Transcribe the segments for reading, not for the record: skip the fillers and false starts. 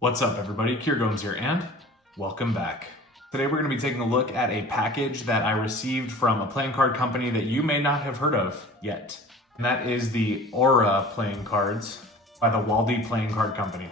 What's up everybody, Kier Gomes here and welcome back. Today we're going to be taking a look at a package that I received from a playing card company that you may not have heard of yet. And that is the Aura playing cards by the Waltty playing card company.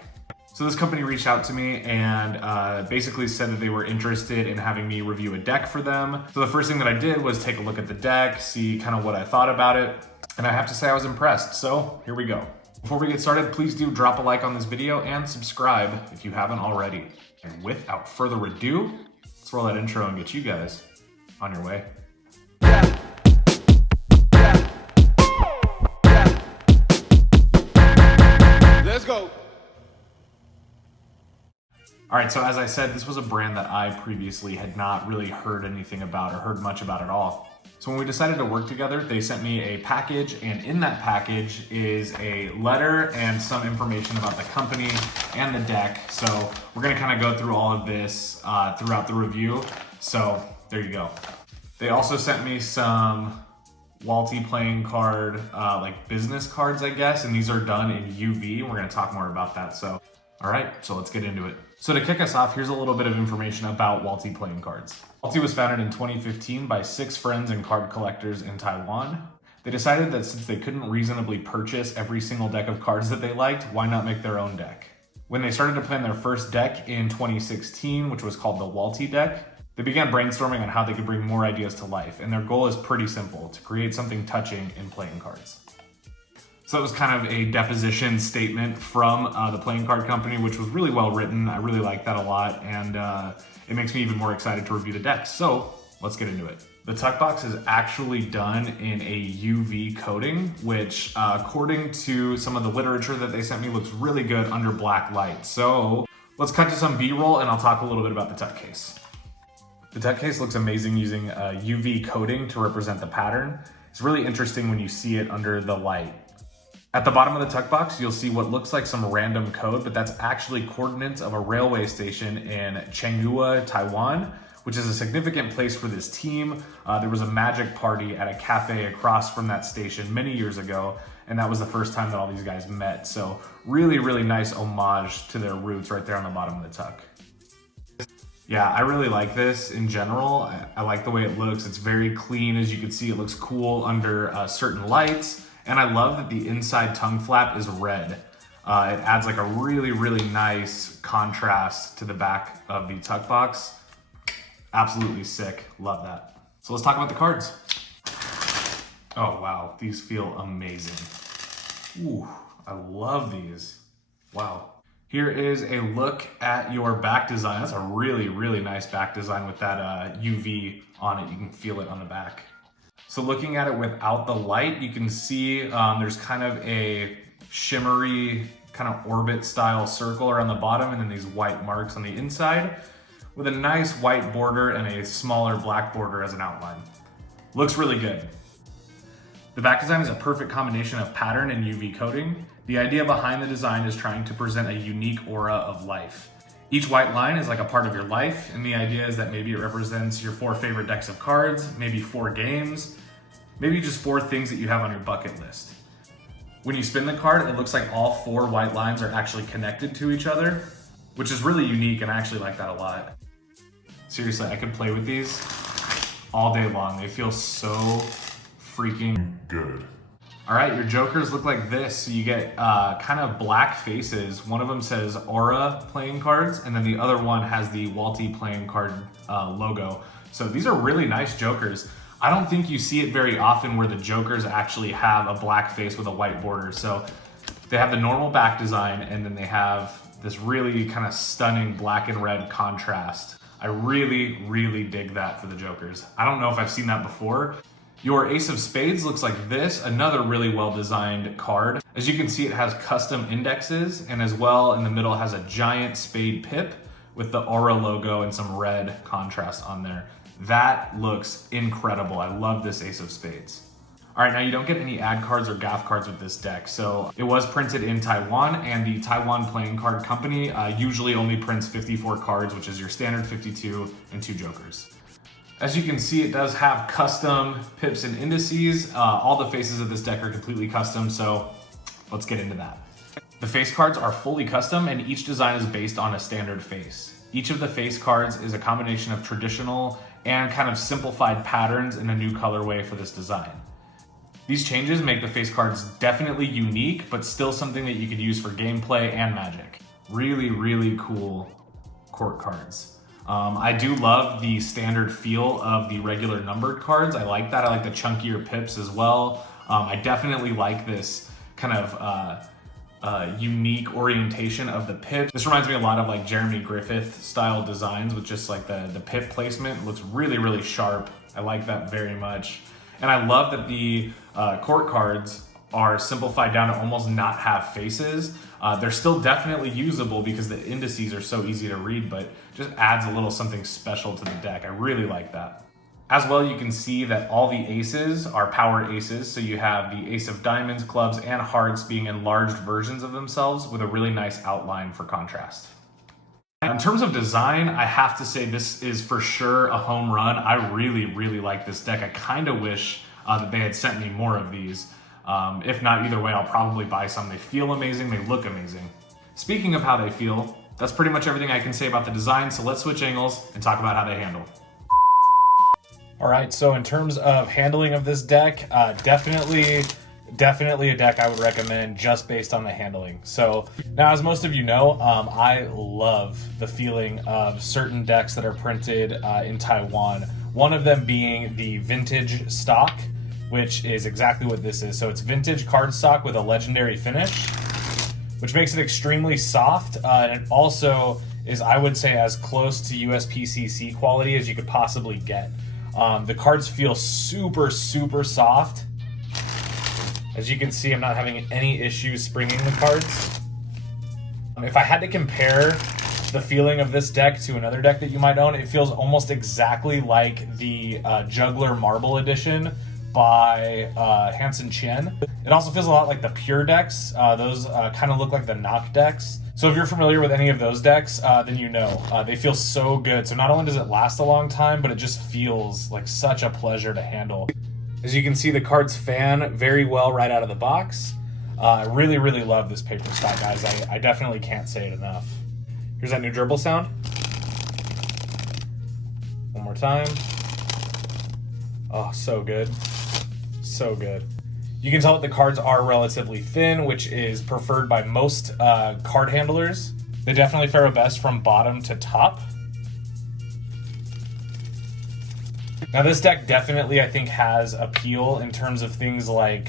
So this company reached out to me and basically said that they were interested in having me review a deck for them. So the first thing that I did was take a look at the deck, see kind of what I thought about it. And I have to say I was impressed, so here we go. Before we get started, please do drop a like on this video and subscribe if you haven't already. And without further ado, let's roll that intro and get you guys on your way. Let's go. All right, so as I said, this was a brand that I previously had not really heard anything about or heard much about at all. So when we decided to work together, they sent me a package, and in that package is a letter and some information about the company and the deck. So we're gonna kind of go through all of this throughout the review. So there you go. They also sent me some Waltty playing card, like business cards, I guess, and these are done in UV. We're gonna talk more about that. So, all right, so let's get into it. So to kick us off, here's a little bit of information about Waltty playing cards. Waltty was founded in 2015 by 6 friends and card collectors in Taiwan. They decided that since they couldn't reasonably purchase every single deck of cards that they liked, why not make their own deck? When they started to plan their first deck in 2016, which was called the Waltty deck, they began brainstorming on how they could bring more ideas to life, and their goal is pretty simple: to create something touching in playing cards. So that was kind of a deposition statement from the playing card company, which was really well written. I really like that a lot, and it makes me even more excited to review the decks. So let's get into it. The tuck box is actually done in a UV coating, which according to some of the literature that they sent me, looks really good under black light. So let's cut to some B-roll and I'll talk a little bit about the tuck case. The tuck case looks amazing using a UV coating to represent the pattern. It's really interesting when you see it under the light. At the bottom of the tuck box, you'll see what looks like some random code, but that's actually coordinates of a railway station in Chengdu, Taiwan, which is a significant place for this team. There was a magic party at a cafe across from that station many years ago, and that was the first time that all these guys met. So really, really nice homage to their roots right there on the bottom of the tuck. Yeah, I really like this in general. I like the way it looks. It's very clean. As you can see, it looks cool under certain lights. And I love that the inside tongue flap is red. It adds like a really, really nice contrast to the back of the tuck box. Absolutely sick, love that. So let's talk about the cards. Oh wow, these feel amazing. Ooh, I love these, wow. Here is a look at your back design. That's a really, really nice back design with that UV on it. You can feel it on the back. So looking at it without the light, you can see there's kind of a shimmery kind of orbit style circle around the bottom, and then these white marks on the inside with a nice white border and a smaller black border as an outline. Looks really good. The back design is a perfect combination of pattern and UV coating. The idea behind the design is trying to present a unique aura of life. Each white line is like a part of your life, and the idea is that maybe it represents your 4 favorite decks of cards, maybe 4 games, maybe just 4 things that you have on your bucket list. When you spin the card, it looks like all 4 white lines are actually connected to each other, which is really unique, and I actually like that a lot. Seriously, I could play with these all day long. They feel so freaking good. All right, your jokers look like this. So you get kind of black faces. One of them says Aura playing cards, and then the other one has the Waltty playing card logo. So these are really nice jokers. I don't think you see it very often where the jokers actually have a black face with a white border. So they have the normal back design, and then they have this really kind of stunning black and red contrast. I really, really dig that for the jokers. I don't know if I've seen that before. Your Ace of Spades looks like this, another really well-designed card. As you can see, it has custom indexes, and as well in the middle has a giant spade pip with the Aura logo and some red contrast on there. That looks incredible. I love this Ace of Spades. All right, now you don't get any ad cards or gaff cards with this deck. So it was printed in Taiwan, and the Taiwan Playing Card Company usually only prints 54 cards, which is your standard 52 and 2 jokers. As you can see, it does have custom pips and indices. All the faces of this deck are completely custom, so let's get into that. The face cards are fully custom, and each design is based on a standard face. Each of the face cards is a combination of traditional and kind of simplified patterns in a new colorway for this design. These changes make the face cards definitely unique, but still something that you could use for gameplay and Magic. Really, really cool court cards. I do love the standard feel of the regular numbered cards. I like that. I like the chunkier pips as well. I definitely like this kind of unique orientation of the pip. This reminds me a lot of like Jeremy Griffith style designs with just like the pip placement. It looks really, really sharp. I like that very much. And I love that the court cards are simplified down to almost not have faces. They're still definitely usable because the indices are so easy to read, but just adds a little something special to the deck. I really like that. As well, you can see that all the aces are power aces. So you have the Ace of Diamonds, Clubs, and Hearts being enlarged versions of themselves with a really nice outline for contrast. In terms of design, I have to say this is for sure a home run. I really, really like this deck. I kind of wish that they had sent me more of these. If not, either way, I'll probably buy some. They feel amazing, they look amazing. Speaking of how they feel, that's pretty much everything I can say about the design, so let's switch angles and talk about how they handle. All right, so in terms of handling of this deck, definitely a deck I would recommend just based on the handling. So now, as most of you know, I love the feeling of certain decks that are printed in Taiwan. One of them being the vintage stock, which is exactly what this is. So it's vintage cardstock with a legendary finish, which makes it extremely soft. And it also is, I would say, as close to USPCC quality as you could possibly get. The cards feel super, super soft. As you can see, I'm not having any issues springing the cards. If I had to compare the feeling of this deck to another deck that you might own, it feels almost exactly like the Juggler Marble Edition by Hansen Chen. It also feels a lot like the Pure decks. Those kind of look like the Knock decks. So if you're familiar with any of those decks, then you know. They feel so good. So not only does it last a long time, but it just feels like such a pleasure to handle. As you can see, the cards fan very well right out of the box. I really, really love this paper stock, guys. I definitely can't say it enough. Here's that new gerbil sound. One more time. Oh, so good. So good. You can tell that the cards are relatively thin, which is preferred by most card handlers. They definitely fare best from bottom to top. Now this deck definitely, I think, has appeal in terms of things like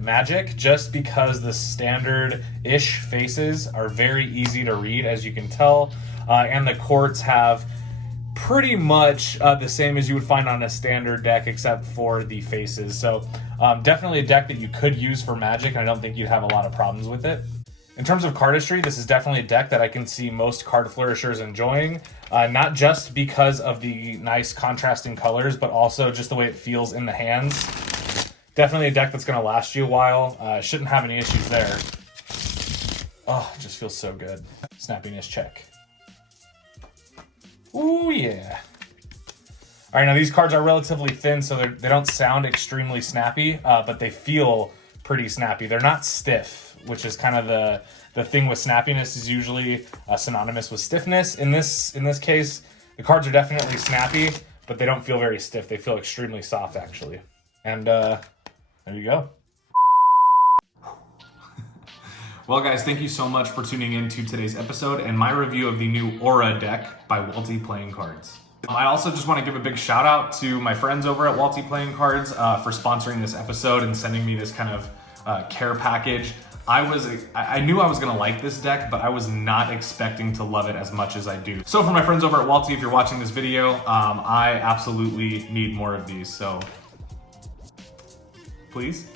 Magic, just because the standard-ish faces are very easy to read, as you can tell, and the courts have pretty much the same as you would find on a standard deck, except for the faces. So definitely a deck that you could use for Magic, and I don't think you'd have a lot of problems with it. In terms of cardistry, this is definitely a deck that I can see most card flourishers enjoying, not just because of the nice contrasting colors, but also just the way it feels in the hands. Definitely a deck that's going to last you a while. Shouldn't have any issues there. Oh, it just feels so good. Snappiness check. Ooh, yeah. All right, now these cards are relatively thin, so they don't sound extremely snappy, but they feel pretty snappy. They're not stiff, which is kind of the thing with snappiness is usually synonymous with stiffness. In this case, the cards are definitely snappy, but they don't feel very stiff. They feel extremely soft, actually. And there you go. Well, guys, thank you so much for tuning in to today's episode and my review of the new Aura deck by Waltty Playing Cards. I also just want to give a big shout out to my friends over at Waltty Playing Cards for sponsoring this episode and sending me this kind of care package. I knew I was gonna like this deck, but I was not expecting to love it as much as I do. So for my friends over at Waltty, if you're watching this video, I absolutely need more of these, so please.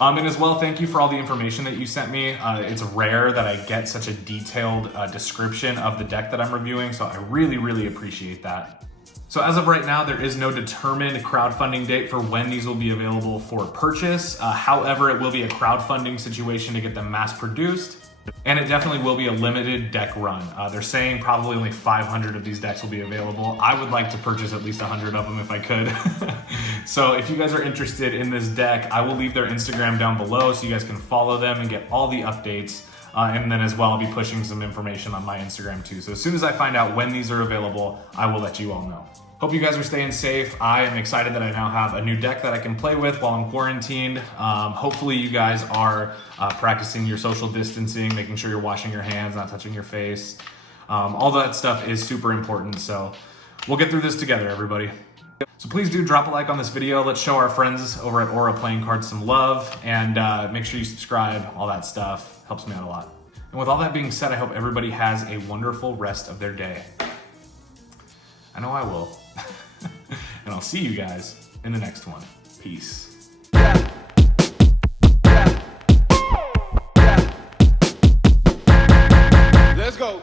And as well, thank you for all the information that you sent me. It's rare that I get such a detailed description of the deck that I'm reviewing, so I really, really appreciate that. So as of right now, there is no determined crowdfunding date for when these will be available for purchase. However, it will be a crowdfunding situation to get them mass produced. And it definitely will be a limited deck run. They're saying probably only 500 of these decks will be available. I would like to purchase at least 100 of them if I could. So if you guys are interested in this deck, I will leave their Instagram down below so you guys can follow them and get all the updates. And then as well, I'll be pushing some information on my Instagram too. So as soon as I find out when these are available, I will let you all know. Hope you guys are staying safe. I am excited that I now have a new deck that I can play with while I'm quarantined. Hopefully you guys are practicing your social distancing, making sure you're washing your hands, not touching your face. All that stuff is super important. So we'll get through this together, everybody. So please do drop a like on this video. Let's show our friends over at Aura Playing Cards some love, and make sure you subscribe, all that stuff. Helps me out a lot. And with all that being said, I hope everybody has a wonderful rest of their day. I know I will. And I'll see you guys in the next one. Peace. Let's go.